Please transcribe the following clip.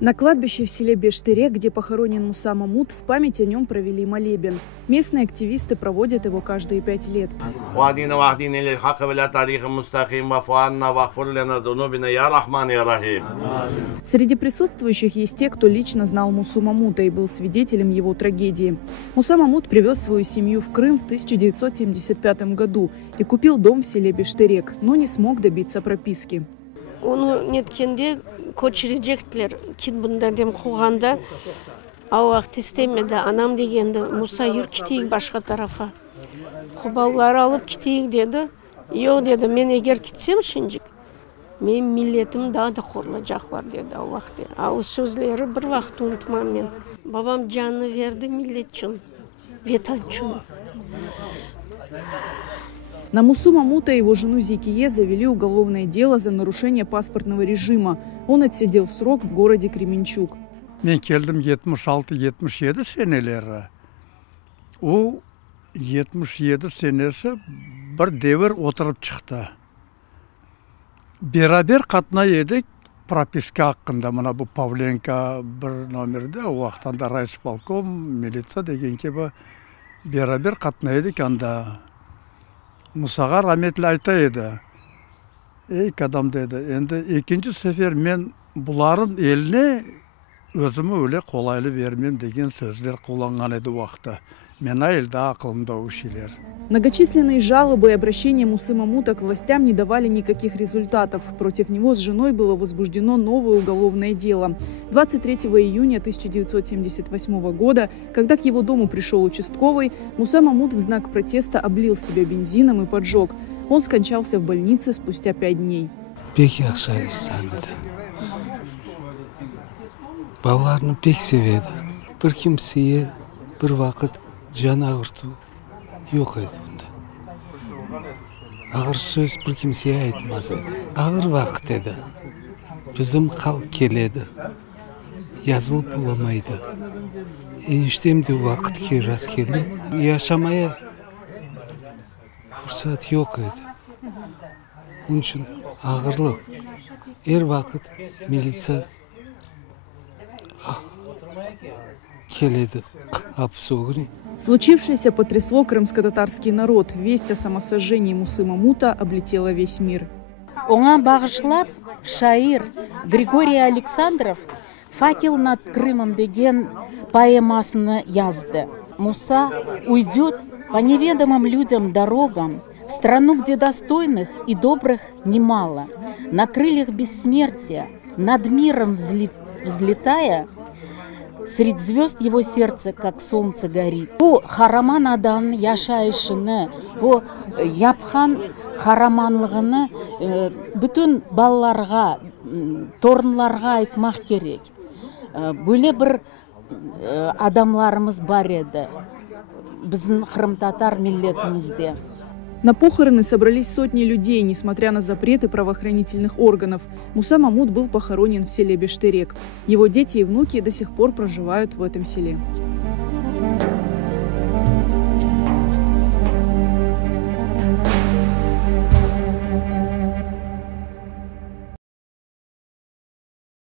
На кладбище в селе Бештырек, где похоронен Муса Мамут, в память о нем провели молебен. Местные активисты проводят его каждые 5 лет. Среди присутствующих есть те, кто лично знал Мусу Мамута и был свидетелем его трагедии. Муса Мамут привез свою семью в Крым в 1975 году и купил дом в селе Бештырек, но не смог добиться прописки. Onu netkende koçirecekler. Kim bundan dem kuvanda avakt istemedi. Anam degende Musa yür kiteyik başka tarafa. Kubalları alıp kiteyik dedi. Yok dedi, men eğer gitsem şincik, men milletim daha da korulacaklar dedi o vakti. O sözleri bir vakti unutmam men. Babam canını verdi millet için, vatan için. На Мусу Мамута и его жену Зикие завели уголовное дело за нарушение паспортного режима. Он отсидел срок в городе Кременчуг. Мен келдім 76-77 senelere. O 77 senesi bir devir oturup çıktı. Beraber katna yedik propiska hakkında. Mana bu Pavlenka bir nomerde o vaxtanda raispolkom, militsiya degen gibi beraber katna yedik anda. Musaға rahmetli ayta еді. Ey adam dedi. Endi ikinci sefer men buların eline özümü öyle kolaylı vermem деген sözler kullangan еді vaqtda. Мен elde ақылымда o şeyler. Многочисленные жалобы и обращения Мусы Мамута к властям не давали никаких результатов. Против него с женой было возбуждено новое уголовное дело. 23 июня 1978 года, когда к его дому пришел участковый, Муса Мамут в знак протеста облил себя бензином и поджег. Он скончался в больнице спустя 5 дней. Pek yaxşı insandı. Балаларын pek sevedi. Bir kimseye bir vakit can ağırtı yok edi bunda. Ağır söz bir kimseye aytmaz edi. Ağır vakit edi. Bizim halk keledi. Yazılıp bulamaydı. Eniştemde vakit ki rast geldi. Yaşamaya fırsat yok edi. Onun için ağırlık. Her vakit militsiya keledi. Kapısı oğru. Случившееся потрясло крымско-татарский народ. Весть о самосожжении Мусы Мамута облетела весь мир. Оңа бағышлап шаир Григорий Александров «Факел над Крымом» деген поэмасыны язды. Муса уйдет по неведомым людям дорогам в страну, где достойных и добрых немало. На крыльях бессмертия, над миром взлетая, среди звезд его сердце, как солнце, горит. Бу хараман адам яшайышыны, бу япхан хараманлығыны бүтін балаларға, торынларға айтмақ керек. Бөле бір адамларымыз бар еді, біздің қырым-татар миллетімізде. На похороны собрались сотни людей, несмотря на запреты правоохранительных органов. Муса Мамут был похоронен в селе Бештырек. Его дети и внуки до сих пор проживают в этом селе.